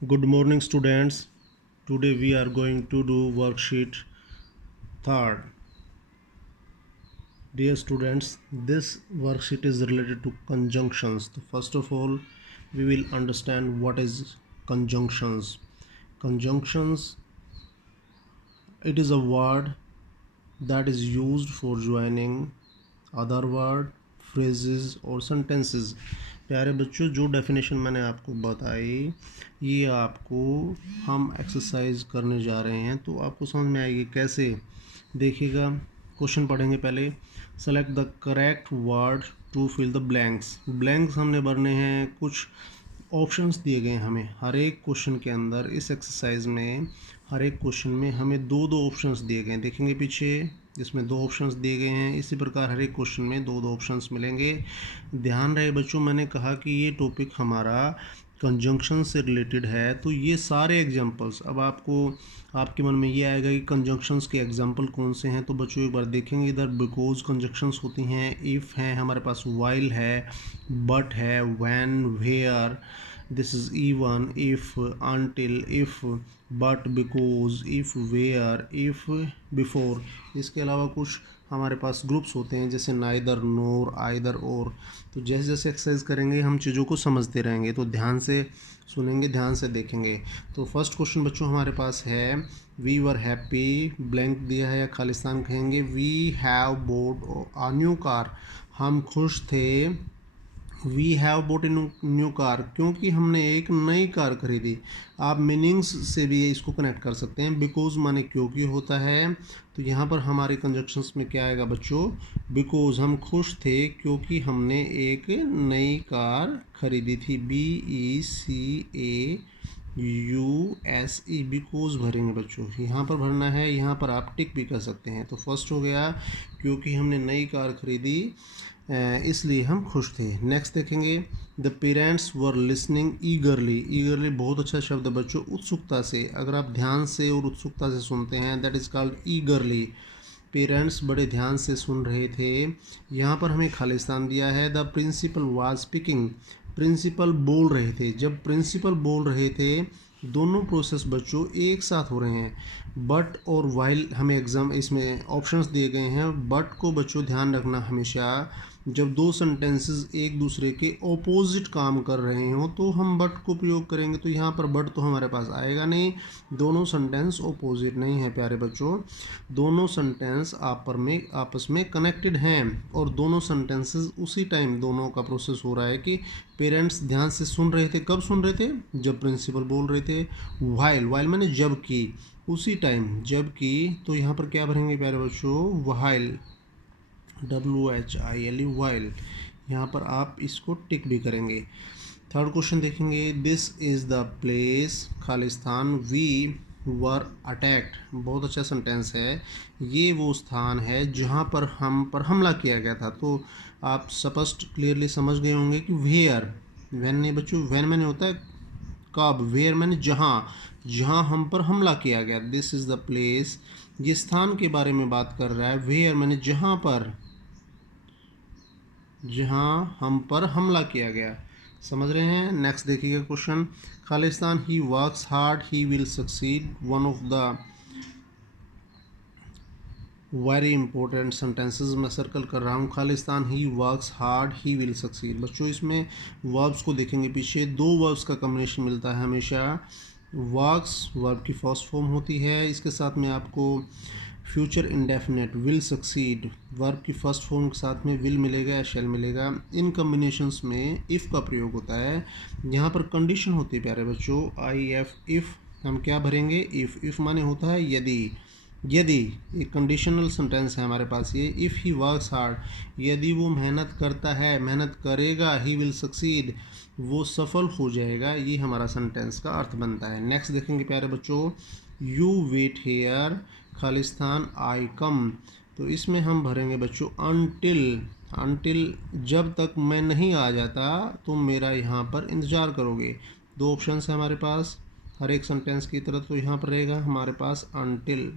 Good morning, students. Today we are going to do worksheet third. Dear students, this worksheet is related to conjunctions. So first of all, we will understand what is conjunctions. Conjunctions, it is a word that is used for joining other word, phrases और sentences. प्यारे बच्चों, जो definition मैंने आपको बताई ये आपको हम एक्सरसाइज करने जा रहे हैं तो आपको समझ में आएगी कैसे. देखिएगा, क्वेश्चन पढ़ेंगे पहले. Select the correct word to fill the blanks. Blanks हमने भरने हैं. कुछ ऑप्शंस दिए गए हैं हमें हर एक क्वेश्चन के अंदर. इस एक्सरसाइज में हर एक क्वेश्चन में हमें दो दो ऑप्शंस दिए गए हैं. देखेंगे पीछे, इसमें दो ऑप्शंस दिए गए हैं. इसी प्रकार हर एक क्वेश्चन में दो दो ऑप्शंस मिलेंगे. ध्यान रहे बच्चों, मैंने कहा कि ये टॉपिक हमारा कंजंक्शन से रिलेटेड है. तो ये सारे एग्जांपल्स अब आपके मन में ये आएगा कि कंजंक्शंस के एग्जांपल कौन से हैं. तो बच्चों एक बार देखेंगे इधर. बिकॉज कंजंक्शंस होती हैं, इफ़ है हमारे पास, वाइल है, बट है, when, where, this is even, if, until, if, but, because, if, where, if, before. इसके अलावा कुछ हमारे पास ग्रुप्स होते हैं जैसे नाइदर, नोर, आइदर, और. तो जैसे जैसे एक्सरसाइज करेंगे हम चीज़ों को समझते रहेंगे. तो ध्यान से सुनेंगे, ध्यान से देखेंगे. तो फर्स्ट क्वेश्चन बच्चों हमारे पास है, वी वर हैप्पी, ब्लैंक दिया है या खालिस्तान कहेंगे. We have bought a new car. हम खुश थे. We have bought a new car, क्योंकि हमने एक नई कार खरीदी. आप मीनिंग्स से भी इसको कनेक्ट कर सकते हैं. बिकॉज माने क्योंकि होता है. तो यहाँ पर हमारे कंजक्शंस में क्या आएगा बच्चों? बिकॉज. हम खुश थे क्योंकि हमने एक नई कार खरीदी थी. BECAUSE, बिकॉज भरेंगे बच्चों. यहाँ पर भरना है, यहाँ पर आप टिक भी कर सकते हैं. तो फर्स्ट हो गया क्योंकि हमने नई कार खरीदी, इसलिए हम खुश थे. नेक्स्ट देखेंगे, द पेरेंट्स वर लिसनिंग ईगरली. ईगरली बहुत अच्छा शब्द है बच्चों, उत्सुकता से. अगर आप ध्यान से और उत्सुकता से सुनते हैं, दैट इज़ कॉल्ड ईगरली. पेरेंट्स बड़े ध्यान से सुन रहे थे. यहाँ पर हमें खालिस्तान दिया है. The principal was speaking. Principal बोल रहे थे. जब प्रिंसिपल बोल रहे थे, दोनों प्रोसेस बच्चों एक साथ हो रहे हैं. बट और वाइल हमें एग्जाम इसमें ऑप्शंस दिए गए हैं. बट को बच्चों ध्यान रखना, हमेशा जब दो सेंटेंसेस एक दूसरे के ऑपोजिट काम कर रहे हों तो हम बट को प्रयोग करेंगे. तो यहाँ पर बट तो हमारे पास आएगा नहीं. दोनों सेंटेंस ऑपोजिट नहीं है प्यारे बच्चों. दोनों सेंटेंस आपस में कनेक्टेड हैं. और दोनों सेंटेंसेस उसी टाइम दोनों का प्रोसेस हो रहा है कि पेरेंट्स ध्यान से सुन रहे थे. कब सुन रहे थे? जब प्रिंसिपल बोल रहे थे. वाइल, वाइल मैंने जब की, उसी टाइम जब की. तो यहाँ पर क्या भरेंगे प्यारे बच्चों? While, WHILE, while. यहाँ पर आप इसको टिक भी करेंगे. थर्ड क्वेश्चन देखेंगे, दिस इज़ द प्लेस, खालिस्तान, वी वर अटैक्ड. बहुत अच्छा सेंटेंस है. ये वो स्थान है जहाँ पर हम पर हमला किया गया था. तो आप स्पष्ट क्लियरली समझ गए होंगे कि वेयर, वैन नहीं बच्चों, वैन मैंने होता है कब, वेयर मैंने जहाँ, जहाँ हम पर हमला किया गया. दिस इज़ द प्लेस, ये स्थान के बारे में बात कर रहा है. वेयर मैंने जहाँ पर, जहाँ हम पर हमला किया गया. समझ रहे हैं? नेक्स्ट देखिएगा question, Khalistan, he works hard, he will succeed. One of the very important sentences मैं सर्कल कर रहा हूँ. Khalistan, he works hard, he will succeed. बच्चों इसमें वर्ब्स को देखेंगे पीछे. दो वर्ब्स का कम्बिनेशन मिलता है हमेशा. वर्क्स वर्ब की फर्स्ट फॉर्म होती है. इसके साथ में आपको future indefinite, will succeed, verb की फर्स्ट फॉर्म के साथ में विल मिलेगा या शैल मिलेगा. इन कम्बिनेशंस में इफ़ का प्रयोग होता है. यहाँ पर कंडीशन होती है प्यारे बच्चों, IF, इफ़. हम क्या भरेंगे? इफ़. इफ़ माने होता है यदि. यदि एक कंडीशनल सेंटेंस है हमारे पास ये. इफ़ ही वर्क्स हार्ड, यदि वो मेहनत करता है, मेहनत करेगा. ही विल सक्सीड, वो सफल हो जाएगा. ये हमारा सेंटेंस का अर्थ बनता है. नेक्स्ट देखेंगे प्यारे बच्चों, यू वेट हेयर, खालिस्तान, आई कम. तो इसमें हम भरेंगे बच्चों अनटिल. अनटिल, जब तक मैं नहीं आ जाता तुम मेरा यहाँ पर इंतज़ार करोगे. दो ऑप्शन है हमारे पास हर एक सेंटेंस की तरह. तो यहाँ पर रहेगा हमारे पास अनटिल.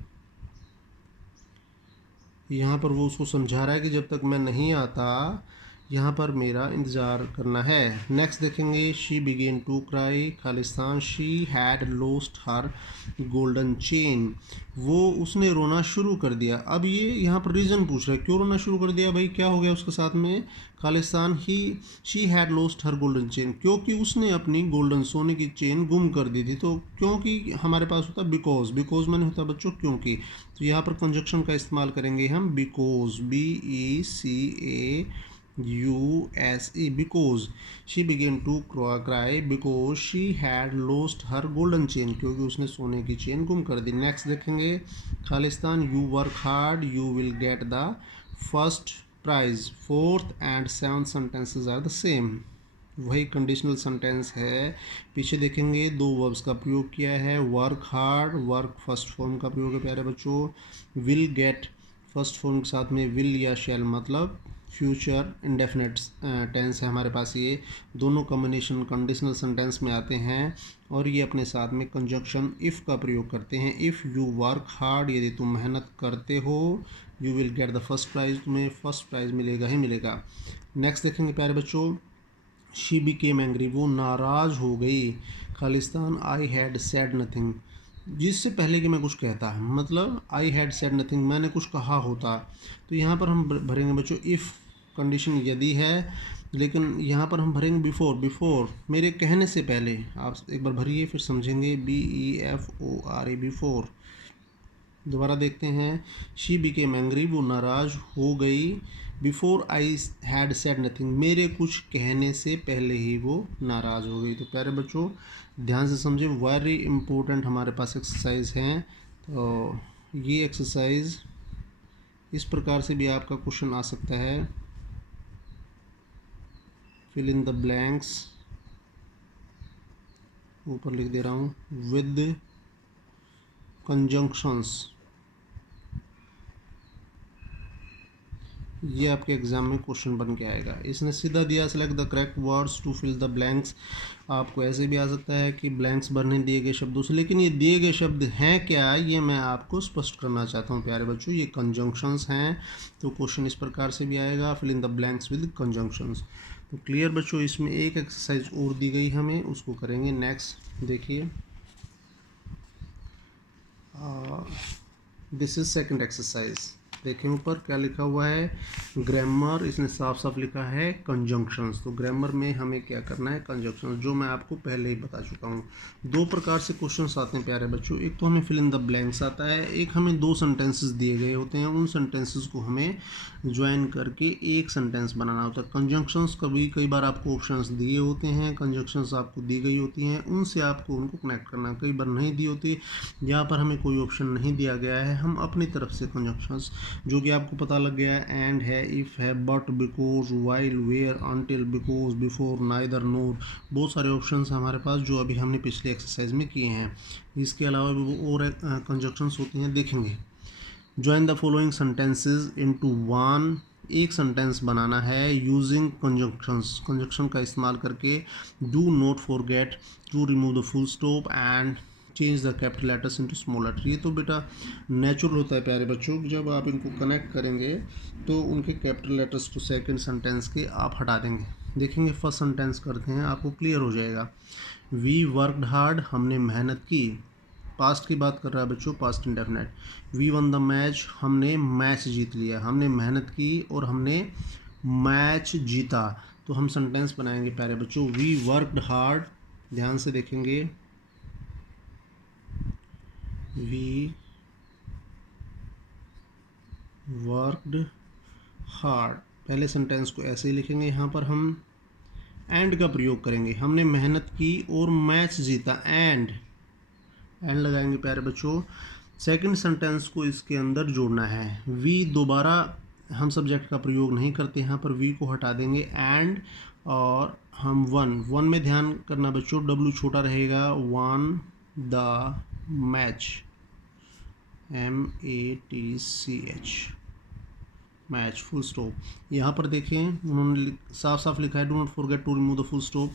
यहाँ पर वो उसको समझा रहा है कि जब तक मैं नहीं आता यहाँ पर मेरा इंतज़ार करना है। नेक्स्ट देखेंगे, शी बिगेन टू क्राई, खालिस्तान she had lost her golden chain, वो उसने रोना शुरू कर दिया। अब ये यहाँ पर रीज़न पूछ रहा है, क्यों रोना शुरू कर दिया भाई, क्या हो गया उसके साथ में। खालिस्तान ही she had lost her golden chain, क्योंकि उसने अपनी गोल्डन सोने की चेन गुम कर दी थी। तो क्योंकि हमारे पास होता है बिकॉज, बिकॉज मैंने होता बच्चों क्योंकि, तो यहाँ पर कंजक्शन का इस्तेमाल करेंगे हम, because, BECAUSE, because she began to cry because she had lost her golden chain, क्योंकि उसने सोने की चेन गुम कर दी। नेक्स्ट देखेंगे, खालिस्तान you work hard you will get the first prize, fourth and seventh sentences are the same, वही कंडीशनल सेंटेंस है। पीछे देखेंगे दो वर्ब्स का प्रयोग किया है, work hard, work first form का प्रयोग है प्यारे बच्चों, विल गेट फर्स्ट फॉर्म के साथ में विल या शैल मतलब फ्यूचर इंडेफिनेट टेंस है हमारे पास। ये दोनों कॉम्बिनेशन कंडीशनल सेंटेंस में आते हैं और ये अपने साथ में कंजक्शन इफ़ का प्रयोग करते हैं। इफ़ यू वर्क हार्ड, यदि तुम मेहनत करते हो, you will get the first prize, तुम्हें फर्स्ट प्राइज़ मिलेगा ही मिलेगा। नेक्स्ट देखेंगे प्यारे बच्चों, शी बिकेम एंग्री, वो नाराज़ हो गई। Khalistan I had said nothing, जिससे पहले कि मैं कुछ कहता, मतलब आई हैड सेड नथिंग, मैंने कुछ कहा होता। तो यहाँ पर हम भरेंगे बच्चों इफ़, कंडीशन यदि है, लेकिन यहाँ पर हम भरेंगे बिफोर, बिफोर मेरे कहने से पहले। आप एक बार भरिए फिर समझेंगे, BEFORE, बिफोर। दोबारा देखते हैं, शी बिकेम एंग्री, वो नाराज़ हो गई, before I had said nothing, मेरे कुछ कहने से पहले ही वो नाराज़ हो गई। तो प्यारे बच्चों ध्यान से समझे, वेरी इंपॉर्टेंट हमारे पास एक्सरसाइज हैं। तो ये एक्सरसाइज इस प्रकार से भी आपका क्वेश्चन आ सकता है, फिल इन द ब्लैंक्स, ऊपर लिख दे रहा हूँ, विद कंजंक्शंस। ये आपके एग्जाम में क्वेश्चन बन के आएगा। इसने सीधा दिया, select the correct words to fill the blanks. आपको ऐसे भी आ सकता है कि ब्लैंक्स भरने दिए गए शब्दों से, लेकिन ये दिए गए शब्द हैं क्या, ये मैं आपको स्पष्ट करना चाहता हूँ प्यारे बच्चों, ये कंजंक्शंस हैं। तो क्वेश्चन इस प्रकार से भी आएगा, fill in the blanks with conjunctions. तो क्लियर बच्चों, इसमें एक एक्सरसाइज और दी गई हमें, उसको करेंगे। नेक्स्ट देखिए, दिस इज सेकंड एक्सरसाइज। देखें ऊपर क्या लिखा हुआ है, ग्रामर, इसने साफ साफ लिखा है कंजंक्शंस। तो ग्रामर में हमें क्या करना है, कंजंक्शंस, जो मैं आपको पहले ही बता चुका हूँ। दो प्रकार से क्वेश्चंस आते हैं प्यारे बच्चों, एक तो हमें फिल इन द ब्लैंक्स आता है, एक हमें दो सेंटेंसेस दिए गए होते हैं, उन सेंटेंसेस को हमें ज्वाइन करके एक सेंटेंस बनाना होता है। कंजंक्शंस कभी कई बार आपको ऑप्शंस दिए होते हैं, कंजंक्शंस आपको दी गई होती हैं, उनसे आपको उनको कनेक्ट करना, कई बार नहीं दी होती। यहाँ पर हमें कोई ऑप्शन नहीं दिया गया है, हम अपनी तरफ से कंजंक्शंस, जो कि आपको पता लग गया है, एंड है, इफ़ है, but, because, while, where, until, because, before, neither, nor, बहुत सारे ऑप्शंस हमारे पास जो अभी हमने पिछले एक्सरसाइज में किए हैं। इसके अलावा भी वो और कंजंक्शंस होती हैं, देखेंगे। Join the following sentences into one, एक सेंटेंस बनाना है यूजिंग कंजंक्शंस, कंजंक्शन का इस्तेमाल करके। Do not forget to remove the full stop and change the capital letters into small letter. ये तो बेटा नेचुरल होता है प्यारे बच्चों, जब आप इनको कनेक्ट करेंगे तो उनके कैपिटल लेटर्स को सेकंड सेंटेंस के आप हटा देंगे। देखेंगे फर्स्ट सेंटेंस करते हैं, आपको क्लियर हो जाएगा। वी वर्कड हार्ड, हमने मेहनत की। पास्ट की बात कर रहा है बच्चों, past indefinite. We won the match, हमने मैच जीत लिया, हमने मेहनत की और हमने मैच जीता। तो हम सेंटेंस बनाएंगे प्यारे बच्चों, वी वर्कड हार्ड, ध्यान से देखेंगे, वी वर्कड हार्ड, पहले सेंटेंस को ऐसे ही लिखेंगे। यहाँ पर हम एंड का प्रयोग करेंगे, हमने मेहनत की और मैच जीता, एंड लगाएंगे प्यारे बच्चों। सेकंड सेंटेंस को इसके अंदर जोड़ना है। वी, दोबारा हम सब्जेक्ट का प्रयोग नहीं करते, यहाँ पर वी को हटा देंगे, एंड और हम वन में ध्यान करना बच्चों, डब्ल्यू छोटा रहेगा, won the match, MATCH, match, full stop. यहाँ पर देखें उन्होंने साफ साफ लिखा है, do not forget to remove the full stop.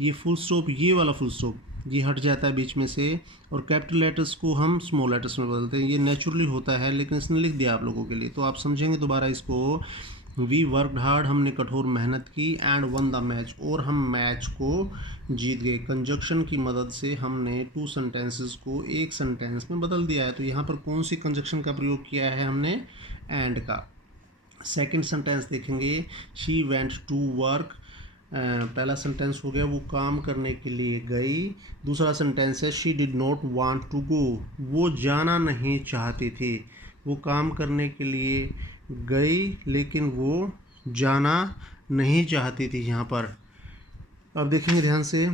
ये फुल स्टॉप, ये वाला फुल स्टॉप, ये हट जाता है बीच में से, और कैपिटल लेटर्स को हम स्मॉल लेटर्स में बदलते हैं। ये नेचुरली होता है, लेकिन इसने लिख दिया आप लोगों के लिए, तो आप समझेंगे दोबारा इसको। वी वर्कड हार्ड, हमने कठोर मेहनत की, एंड वन द मैच, और हम मैच को जीत गए। कंजक्शन की मदद से हमने टू सेंटेंसेस को एक सेंटेंस में बदल दिया है। तो यहाँ पर कौन सी कंजक्शन का प्रयोग किया है हमने? एंड का। सेकंड सेंटेंस देखेंगे, शी वेंट टू वर्क। पहला सेंटेंस हो गया वो काम करने के लिए गई। दूसरा सेंटेंस है she did not want to go, वो जाना नहीं चाहती थी। वो काम करने के लिए गई लेकिन वो जाना नहीं चाहती थी यहाँ पर। अब देखेंगे ध्यान से,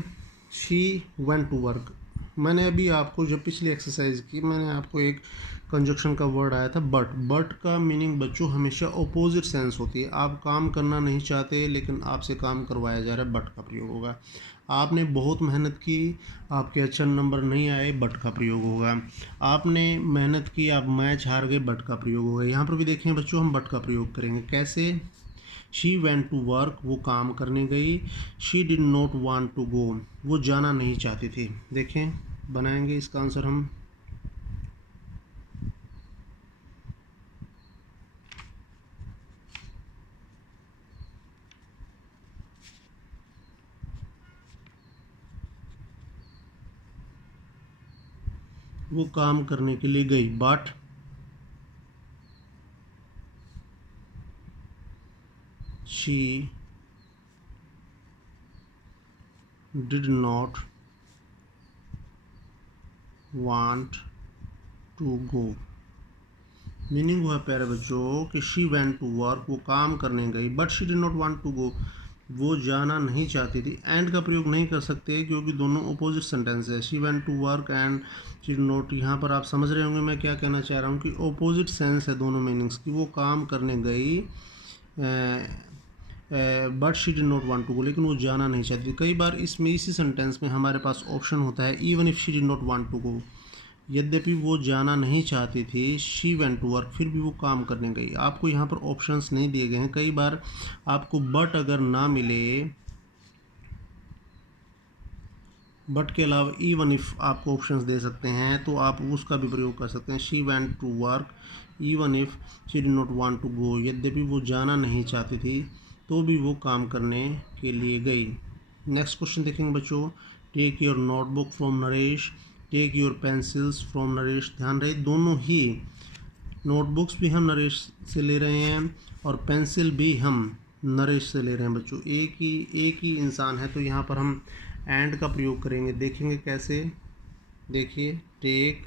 शी वेंट टू वर्क। मैंने अभी आपको जब पिछली एक्सरसाइज की, मैंने आपको एक कंजक्शन का वर्ड आया था बट। बट का मीनिंग बच्चों हमेशा अपोजिट सेंस होती है। आप काम करना नहीं चाहते लेकिन आपसे काम करवाया जा रहा है, बट का प्रयोग होगा। आपने बहुत मेहनत की, आपके अच्छे नंबर नहीं आए, बट का प्रयोग होगा। आपने मेहनत की, आप मैच हार गए, बट का प्रयोग होगा। यहाँ पर भी देखें बच्चों, हम बट का प्रयोग करेंगे। कैसे? शी वेंट टू वर्क, वो काम करने गई। She did not want to go, वो जाना नहीं चाहती थी। देखें, बनाएंगे इसका आंसर हम। वो काम करने के लिए गई, but she did not want to go. Meaning हुआ प्यारे बच्चों कि शी वेंट टू वर्क, वो काम करने गई, but she did not want to go, वो जाना नहीं चाहती थी। एंड का प्रयोग नहीं कर सकते क्योंकि दोनों अपोजिट सेंटेंस है। She went to work and she did not. यहाँ पर आप समझ रहे होंगे मैं क्या कहना चाह रहा हूँ कि अपोजिट सेंस है दोनों मीनिंग्स की। वो काम करने गई but she did not want to go, लेकिन वो जाना नहीं चाहती। कई बार इसमें इसी सेंटेंस में हमारे पास ऑप्शन होता है even if she did not want to go. यद्यपि वो जाना नहीं चाहती थी, शी वेंट टू वर्क, फिर भी वो काम करने गई। आपको यहाँ पर ऑप्शंस नहीं दिए गए हैं। कई बार आपको बट अगर ना मिले, बट के अलावा इवन इफ आपको ऑप्शंस दे सकते हैं, तो आप उसका भी प्रयोग कर सकते हैं। She went to work even if she did not want to go, यद्यपि वो जाना नहीं चाहती थी तो भी वो काम करने के लिए गई। नेक्स्ट क्वेश्चन देखेंगे बच्चों, take your notebook from Naresh, take your pencils from Naresh. ध्यान रहे दोनों ही नोटबुक्स भी हम नरेश से ले रहे हैं और पेंसिल भी हम नरेश से ले रहे हैं बच्चों। एक ही इंसान है, तो यहाँ पर हम एंड का प्रयोग करेंगे। देखेंगे कैसे, देखिए, टेक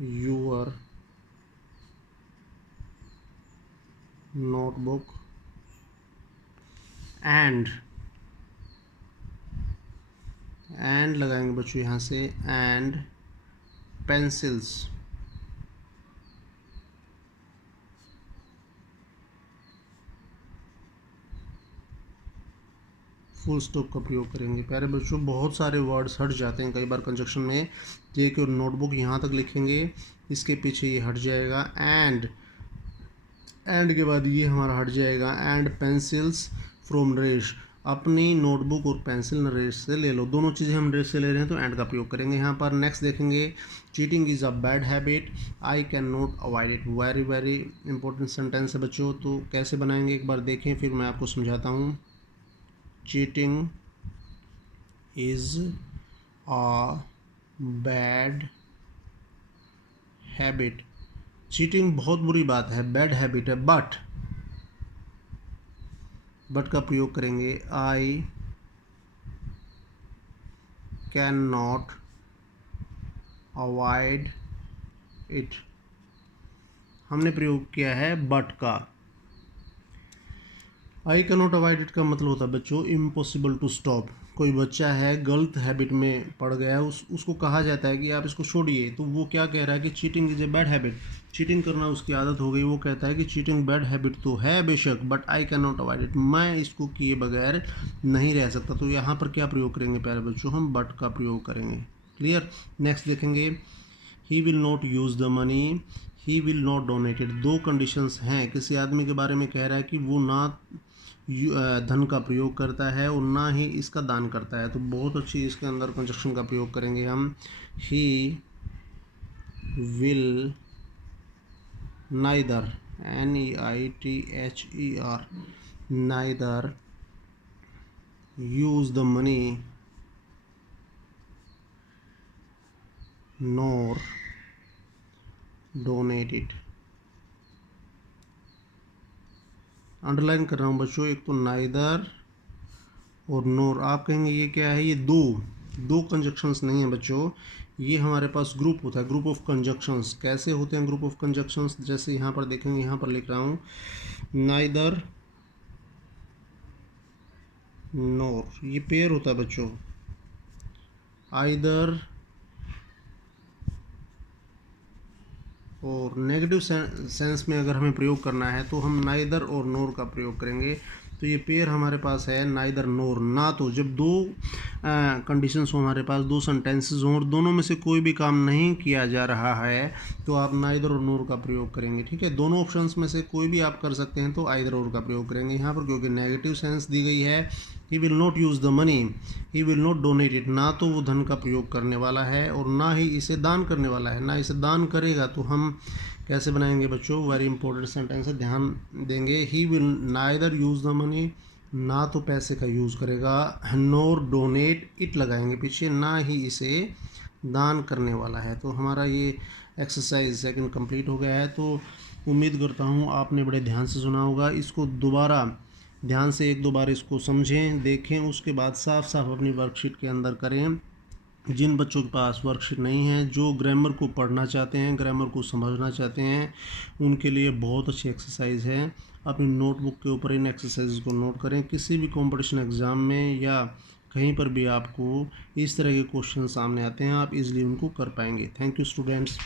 योर नोटबुक एंड लगाएंगे बच्चों यहाँ से, एंड पेंसिल्स। फुल स्टॉप का प्रयोग करेंगे। प्यारे बच्चों, बहुत सारे वर्ड्स हट जाते हैं कई बार कंजक्शन में। टेक योर नोटबुक यहाँ तक लिखेंगे, इसके पीछे ये हट जाएगा, एंड के बाद ये हमारा हट जाएगा, एंड पेंसिल्स फ्रॉम नरेश। अपनी नोटबुक और पेंसिल नरेश से ले लो। दोनों चीज़ें हम नरेश से ले रहे हैं तो एंड का प्रयोग करेंगे यहाँ पर। नेक्स्ट देखेंगे, cheating is a bad habit, I can not avoid it. Very very important sentence है बच्चों। तो कैसे बनाएंगे एक बार देखें, फिर मैं आपको समझाता हूँ। Cheating is a bad habit. Cheating बहुत बुरी बात है, बैड हैबिट है, बट का प्रयोग करेंगे, I can not avoid it. हमने प्रयोग किया है बट का। I can not avoid it का मतलब होता है बच्चों इम्पॉसिबल टू स्टॉप। कोई बच्चा है गलत हैबिट में पड़ गया है, उसको कहा जाता है कि आप इसको छोड़िए, तो वो क्या कह रहा है कि cheating is a bad habit. Cheating करना उसकी आदत हो गई, वो कहता है कि चीटिंग बैड हैबिट तो है बेशक, but I can not avoid it, मैं इसको किए बगैर नहीं रह सकता। तो यहाँ पर क्या प्रयोग करेंगे प्यारे बच्चों, हम बट का प्रयोग करेंगे। क्लियर। नेक्स्ट देखेंगे, he will not use the money, he will not donate it. दो कंडीशंस हैं। किसी आदमी के बारे में कह रहा है कि वो ना धन का प्रयोग करता है और ना ही इसका दान करता है। तो बहुत अच्छी इसके अंदर कंजक्शन का प्रयोग करेंगे हम। ही will neither, neither, neither use the money nor donate it। Underline कर रहा हूँ बच्चों, एक तो नाइदर और नोर। आप कहेंगे ये क्या है, ये दो कंजक्शंस नहीं है बच्चों, ये हमारे पास ग्रुप होता है, ग्रुप ऑफ कंजक्शंस। कैसे होते हैं ग्रुप ऑफ कंजक्शंस, जैसे यहाँ पर देखेंगे, यहाँ पर लिख रहा हूँ नाइदर नोर, ये पेयर होता है बच्चों। आइदर और नेगेटिव सेंस में अगर हमें प्रयोग करना है तो हम नाइदर और नोर का प्रयोग करेंगे। तो ये पेयर हमारे पास है नाइदर नोर। ना तो जब दो कंडीशंस हो हमारे पास, दो सेंटेंसेस हों और दोनों में से कोई भी काम नहीं किया जा रहा है तो आप नाइदर और नोर का प्रयोग करेंगे। ठीक है, दोनों ऑप्शंस में से कोई भी आप कर सकते हैं तो आइदर और का प्रयोग करेंगे। यहाँ पर क्योंकि नेगेटिव सेंस दी गई है, he will not use the money, he will not donate it, ना तो वो धन का प्रयोग करने वाला है और ना ही इसे दान करने वाला है। ना इसे दान करेगा तो हम कैसे बनाएंगे बच्चों, वेरी इंपॉर्टेंट सेंटेंस है, ध्यान देंगे। He will neither use the money, ना तो पैसे का यूज़ करेगा, नोर डोनेट इट लगाएंगे पीछे, ना ही इसे दान करने वाला है। तो हमारा ये एक्सरसाइज सेकंड कंप्लीट हो गया है। तो उम्मीद करता हूँ आपने बड़े ध्यान से सुना होगा। इसको दोबारा ध्यान से एक दो बार इसको समझें, देखें, उसके बाद साफ साफ अपनी वर्कशीट के अंदर करें। जिन बच्चों के पास वर्कशीट नहीं है, जो ग्रामर को पढ़ना चाहते हैं, ग्रामर को समझना चाहते हैं, उनके लिए बहुत अच्छी एक्सरसाइज है। अपनी नोटबुक के ऊपर इन एक्सरसाइज को नोट करें। किसी भी कंपटीशन एग्ज़ाम में या कहीं पर भी आपको इस तरह के क्वेश्चन सामने आते हैं, आप इजीली उनको कर पाएंगे। Thank you students.